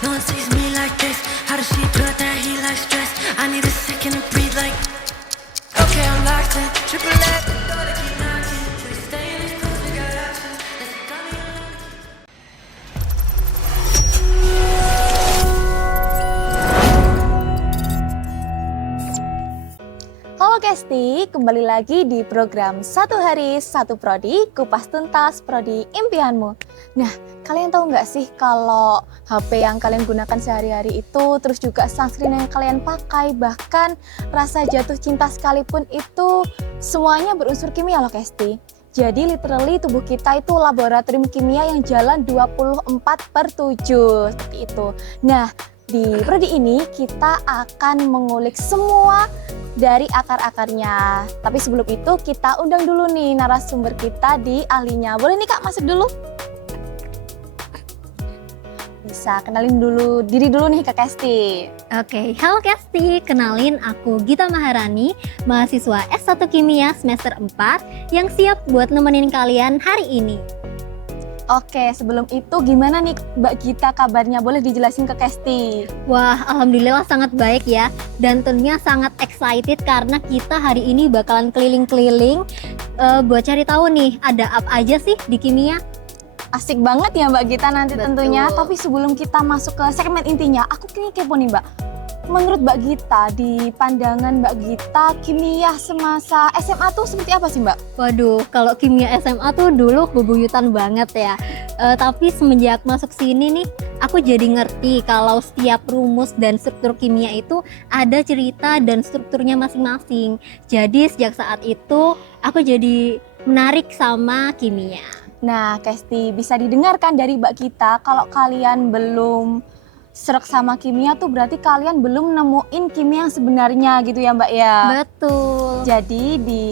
No one sees me like this. How does she do it that he likes stress? I need a second to breathe like. Okay, I'm locked in. Triple X. Door to keep knocking. Should we stay in this close? We got options. Let's call me alone. Halo Kesti, kembali lagi di program Satu Hari Satu Prodi, kupas tuntas prodi impianmu. Nah, kalian tahu nggak sih kalau HP yang kalian gunakan sehari-hari itu, terus juga sunscreen yang kalian pakai, bahkan rasa jatuh cinta sekalipun itu semuanya berunsur kimia loh Kesti. Jadi literally tubuh kita itu laboratorium kimia yang jalan 24/7, seperti itu. Nah, di prodi ini kita akan mengulik semua dari akar-akarnya. Tapi sebelum itu kita undang dulu nih narasumber kita di ahlinya. Boleh nih Kak masuk dulu? Bisa kenalin dulu diri dulu nih Kak Kesti. Oke, halo Kesti, kenalin aku Gita Maharani, mahasiswa S1 Kimia semester 4 yang siap buat nemenin kalian hari ini. Oke, sebelum itu gimana nih Mbak Gita kabarnya? Boleh dijelasin ke Kesti? Wah, alhamdulillah sangat baik ya, dan tentunya sangat excited karena kita hari ini bakalan keliling-keliling buat cari tahu nih ada apa aja sih di kimia. Asik banget ya Mbak Gita nanti Betul. tentunya. Tapi sebelum kita masuk ke segmen intinya, aku kayaknya kepo nih Mbak. Menurut Mbak Gita, di pandangan Mbak Gita, kimia semasa SMA tuh seperti apa sih Mbak? Waduh, kalau kimia SMA tuh dulu bebuyutan banget ya. Tapi semenjak masuk sini nih, aku jadi ngerti kalau setiap rumus dan struktur kimia itu ada cerita dan strukturnya masing-masing. Jadi sejak saat itu, aku jadi menarik sama kimia. Nah, Kesti, bisa didengarkan dari Mbak Gita, kalau kalian belum serak sama kimia tuh berarti kalian belum nemuin kimia yang sebenarnya gitu ya Mbak ya? Betul. Jadi di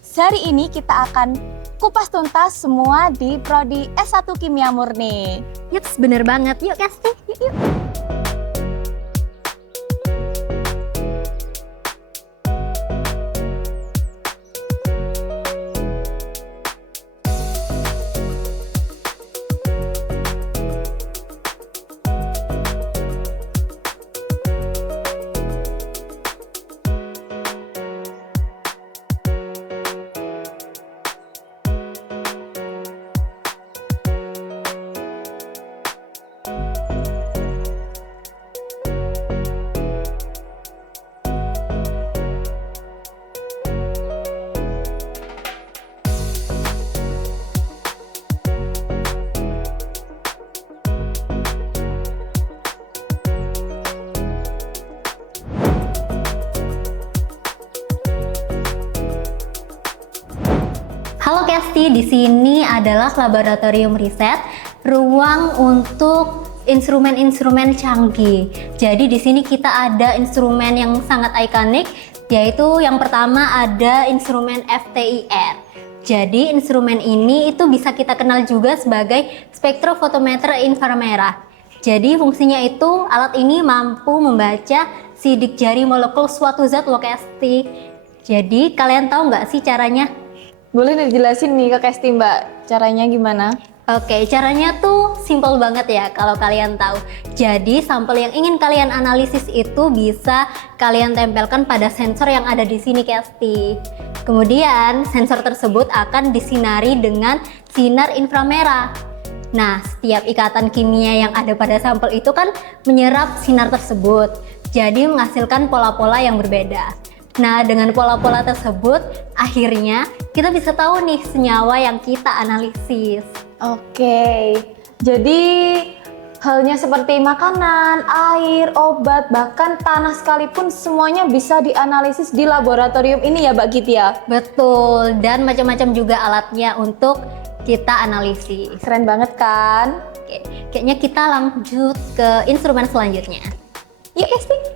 seri ini kita akan kupas tuntas semua di prodi S1 Kimia Murni. Yups, bener banget. Yuk Kesti, yuk. Halo Kesti, di sini adalah laboratorium riset, ruang untuk instrumen-instrumen canggih. Jadi di sini kita ada instrumen yang sangat ikonik, yaitu yang pertama ada instrumen FTIR. Jadi instrumen ini itu bisa kita kenal juga sebagai spektrofotometer inframerah. Jadi fungsinya itu alat ini mampu membaca sidik jari molekul suatu zat loh Kesti. Jadi kalian tahu nggak sih caranya? Boleh dijelasin nih ke Kesti Mbak, caranya gimana? Oke, caranya tuh simple banget ya kalau kalian tahu. Jadi sampel yang ingin kalian analisis itu bisa kalian tempelkan pada sensor yang ada di sini Kesti. Kemudian sensor tersebut akan disinari dengan sinar inframerah. Nah, setiap ikatan kimia yang ada pada sampel itu kan menyerap sinar tersebut. Jadi menghasilkan pola-pola yang berbeda. Nah, dengan pola-pola tersebut, akhirnya kita bisa tahu nih senyawa yang kita analisis. Oke, jadi halnya seperti makanan, air, obat, bahkan tanah sekalipun semuanya bisa dianalisis di laboratorium ini ya Mbak Gita ya? Betul, dan macam-macam juga alatnya untuk kita analisis. Keren banget kan? Oke, kayaknya kita lanjut ke instrumen selanjutnya. Yuk Kesti.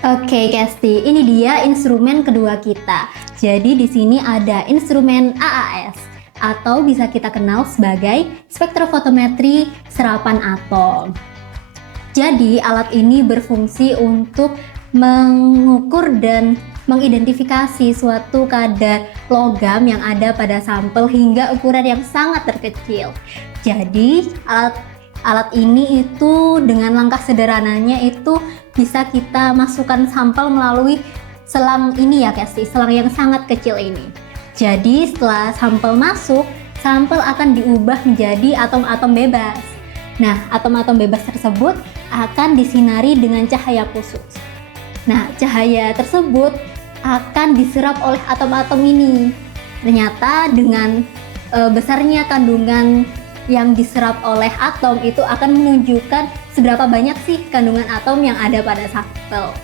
Oke, Kesti, ini dia instrumen kedua kita. Jadi di sini ada instrumen AAS atau bisa kita kenal sebagai spektrofotometri serapan atom. Jadi alat ini berfungsi untuk mengukur dan mengidentifikasi suatu kadar logam yang ada pada sampel hingga ukuran yang sangat terkecil. Jadi alat ini itu dengan langkah sederhananya itu bisa kita masukkan sampel melalui selang ini ya Kesti, selang yang sangat kecil ini. Jadi setelah sampel masuk, sampel akan diubah menjadi atom-atom bebas. Nah, atom-atom bebas tersebut akan disinari dengan cahaya khusus. Nah, cahaya tersebut akan diserap oleh atom-atom ini. Ternyata dengan besarnya kandungan yang diserap oleh atom itu akan menunjukkan seberapa banyak sih kandungan atom yang ada pada sampel.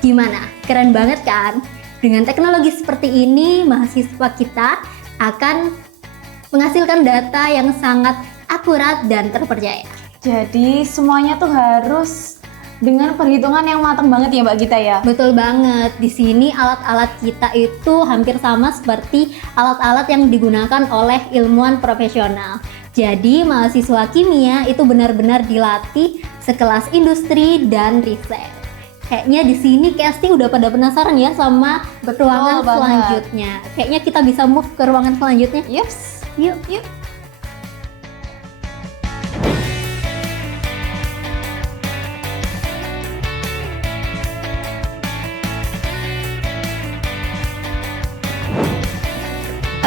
Gimana? Keren banget kan? Dengan teknologi seperti ini, mahasiswa kita akan menghasilkan data yang sangat akurat dan terpercaya. Jadi semuanya tuh harus dengan perhitungan yang matang banget ya Mbak Gita ya? Betul banget. Di sini alat-alat kita itu hampir sama seperti alat-alat yang digunakan oleh ilmuwan profesional. Jadi mahasiswa kimia itu benar-benar dilatih sekelas industri dan riset. Kayaknya di sini Kesti udah pada penasaran ya sama ruangan selanjutnya. Kayaknya kita bisa move ke ruangan selanjutnya. Yes. Yuk.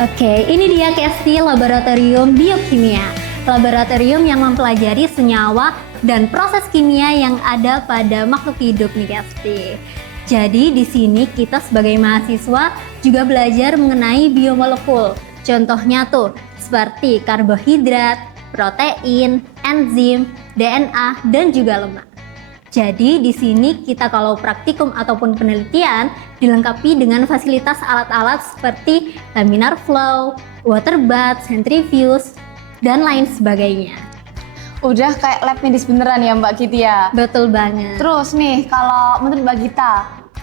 Oke, ini dia Kesti Laboratorium Biokimia. Laboratorium yang mempelajari senyawa dan proses kimia yang ada pada makhluk hidup nih Kesti. Jadi di sini kita sebagai mahasiswa juga belajar mengenai biomolekul. Contohnya tuh seperti karbohidrat, protein, enzim, DNA, dan juga lemak. Jadi di sini kita kalau praktikum ataupun penelitian dilengkapi dengan fasilitas alat-alat seperti laminar flow, water bath, centrifuge, dan lain sebagainya. Udah kayak lab medis beneran ya Mbak Gita ya? Betul banget. Terus nih, kalau menurut Mbak Gita,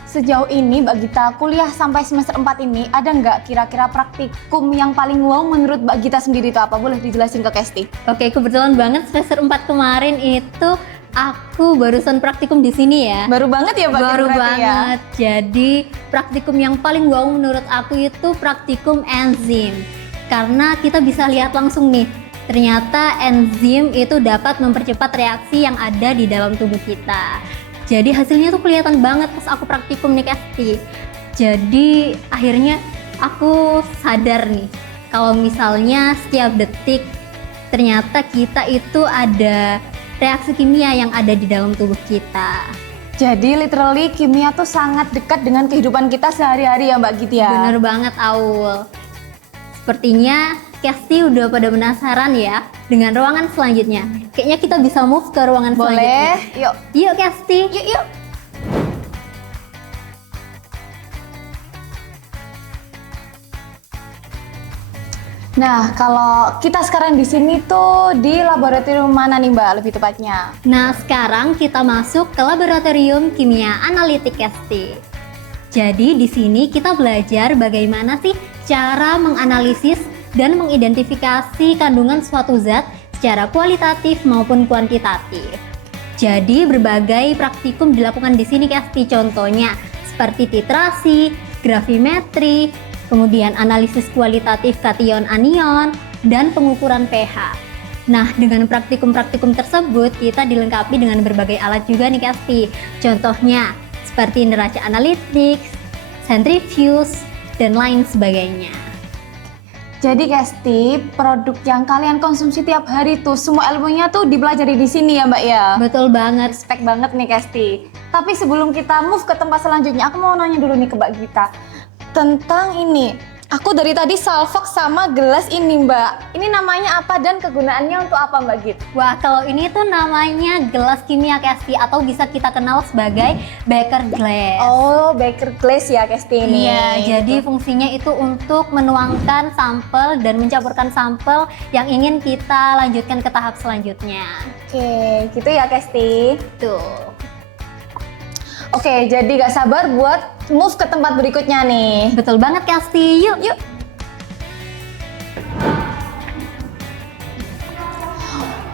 sejauh ini Mbak Gita kuliah sampai semester 4 ini, ada nggak kira-kira praktikum yang paling wow menurut Mbak Gita sendiri itu apa? Boleh dijelasin ke Kesti? Oke, kebetulan banget semester 4 kemarin itu aku barusan praktikum di sini ya. Baru banget ya Mbak Gita? Baru berarti banget. Ya? Jadi praktikum yang paling wow menurut aku itu praktikum enzim. Karena kita bisa lihat langsung nih, ternyata enzim itu dapat mempercepat reaksi yang ada di dalam tubuh kita. Jadi hasilnya tuh kelihatan banget pas aku praktikum nih Kesti. Jadi akhirnya aku sadar nih, kalau misalnya setiap detik ternyata kita itu ada reaksi kimia yang ada di dalam tubuh kita. Jadi literally kimia tuh sangat dekat dengan kehidupan kita sehari-hari ya Mbak Gita ya? Bener banget Aul. Sepertinya Kesti udah pada penasaran ya dengan ruangan selanjutnya. Kayaknya kita bisa move ke ruangan selanjutnya. Boleh, yuk. Yuk Kesti. Yuk. Nah, kalau kita sekarang di sini tuh di laboratorium mana nih Mbak lebih tepatnya? Nah, sekarang kita masuk ke laboratorium kimia analitik Kesti. Jadi di sini kita belajar bagaimana sih cara menganalisis dan mengidentifikasi kandungan suatu zat secara kualitatif maupun kuantitatif. Jadi berbagai praktikum dilakukan di sini Kesti, contohnya seperti titrasi, gravimetri, kemudian analisis kualitatif kation anion, dan pengukuran pH. Nah, dengan praktikum-praktikum tersebut kita dilengkapi dengan berbagai alat juga nih Kesti. Contohnya seperti neraca analitik, centrifuge, dan lain sebagainya. Jadi Kesti, produk yang kalian konsumsi tiap hari tuh semua ilmunya tuh dipelajari di sini ya Mbak ya? Betul banget. Respect banget nih Kesti. Tapi sebelum kita move ke tempat selanjutnya, aku mau nanya dulu nih ke Mbak Gita tentang ini. Aku dari tadi salfok sama gelas ini Mbak. Ini namanya apa dan kegunaannya untuk apa Mbak Git? Wah, kalau ini tuh namanya gelas kimia Kesti, atau bisa kita kenal sebagai beaker glass. Oh, beaker glass ya Kesti ini. Iya, jadi fungsinya itu untuk menuangkan sampel dan mencampurkan sampel yang ingin kita lanjutkan ke tahap selanjutnya. Oke, gitu ya Kesti. Tuh. Oke, jadi gak sabar buat move ke tempat berikutnya nih. Betul banget Kesti. Yuk.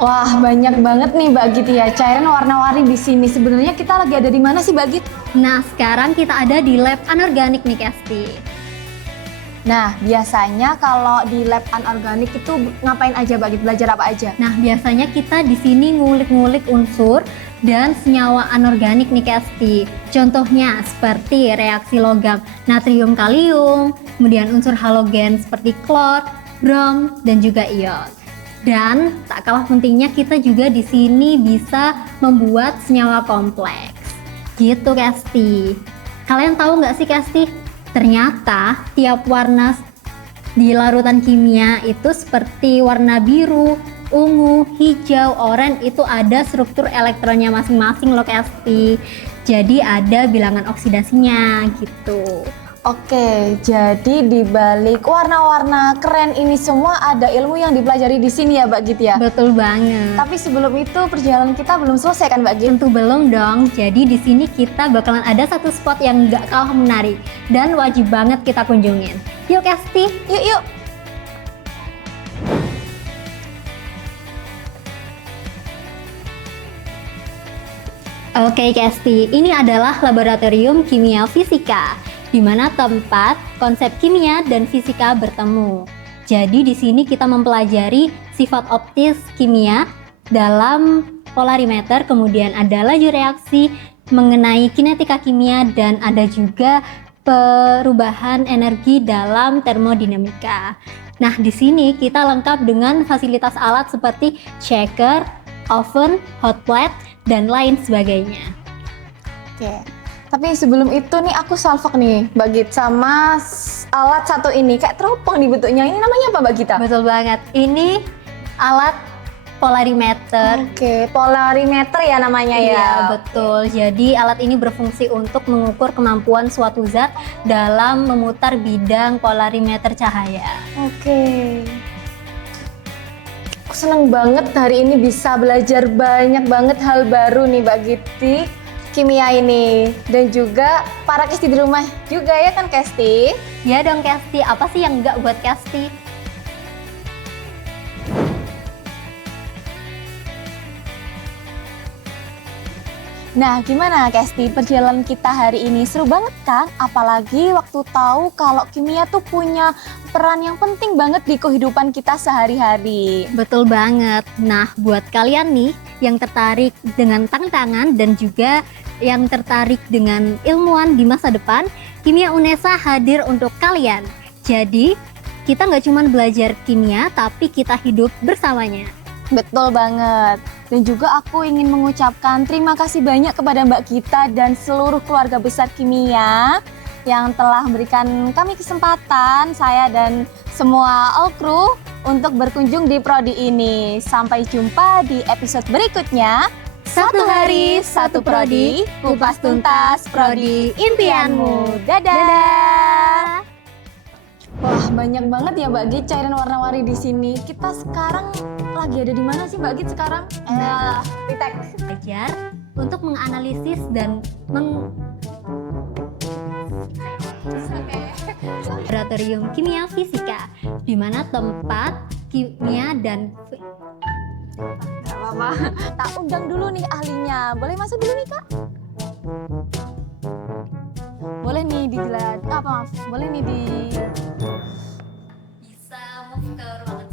Wah, banyak banget nih Mbak Git ya cairan warna-warni di sini. Sebenarnya kita lagi ada di mana sih Mbak Git? Nah, sekarang kita ada di lab anorganik nih, Kesti. Nah, biasanya kalau di lab anorganik itu ngapain aja Mbak Git? Belajar apa aja? Nah, biasanya kita di sini ngulik-ngulik unsur dan senyawa anorganik nih, Kesti. Contohnya seperti reaksi logam natrium kalium, kemudian unsur halogen seperti klor, brom, dan juga ion. Dan tak kalah pentingnya kita juga di sini bisa membuat senyawa kompleks. Gitu, Kesti. Kalian tahu nggak sih, Kesti? Ternyata tiap warna di larutan kimia itu seperti warna biru, ungu, hijau, oranye itu ada struktur elektronnya masing-masing loh, Kesti. Jadi ada bilangan oksidasinya gitu. Oke, jadi di balik warna-warna keren ini semua ada ilmu yang dipelajari di sini ya Mbak Git ya? Betul banget. Tapi sebelum itu perjalanan kita belum selesai kan Mbak Git? Tentu belum dong. Jadi di sini kita bakalan ada satu spot yang nggak kalah menarik dan wajib banget kita kunjungin. Yuk, Kesti. Yuk. Oke, Kesti, ini adalah laboratorium kimia fisika, di mana tempat konsep kimia dan fisika bertemu. Jadi di sini kita mempelajari sifat optis kimia dalam polarimeter, kemudian ada laju reaksi mengenai kinetika kimia, dan ada juga perubahan energi dalam termodinamika. Nah, di sini kita lengkap dengan fasilitas alat seperti shaker, oven, hot plate, dan lain sebagainya. Oke. Tapi sebelum itu nih aku salfok nih Mbak Git sama alat satu ini kayak teropong nih bentuknya. Ini namanya apa Mbak Gita? Betul banget. Ini alat polarimeter. Oke, polarimeter ya namanya ya. Iya, betul. Jadi alat ini berfungsi untuk mengukur kemampuan suatu zat dalam memutar bidang polarimeter cahaya. Oke. Aku seneng banget hari ini bisa belajar banyak banget hal baru nih Mbak Giti kimia ini, dan juga para Kesti di rumah juga ya kan Kesti? Ya dong, Kesti. Apa sih yang enggak buat Kesti? Nah, gimana Kesti? Perjalanan kita hari ini seru banget kan? Apalagi waktu tahu kalau kimia tuh punya peran yang penting banget di kehidupan kita sehari-hari. Betul banget. Nah, buat kalian nih yang tertarik dengan tantangan dan juga yang tertarik dengan ilmuwan di masa depan, Kimia UNESA hadir untuk kalian. Jadi, kita nggak cuma belajar kimia, tapi kita hidup bersamanya. Betul banget. Dan juga aku ingin mengucapkan terima kasih banyak kepada Mbak Gita dan seluruh keluarga besar kimia yang telah memberikan kami kesempatan, saya dan semua all crew, untuk berkunjung di prodi ini. Sampai jumpa di episode berikutnya. Satu hari, satu prodi, kupas tuntas prodi impianmu. Dadah! Wah, banyak banget ya Mbak Git cairan warna-warni di sini. Kita sekarang lagi ada di mana sih Mbak Git sekarang? Titek. Belajar untuk menganalisis dan laboratorium kimia fisika, di mana tempat kimia dan Gak apa-apa. Tak undang dulu nih ahlinya. Boleh masuk dulu nih Kak? Boleh nih dijelaskan. Maaf. Boleh nih di... bisa move ke ruangan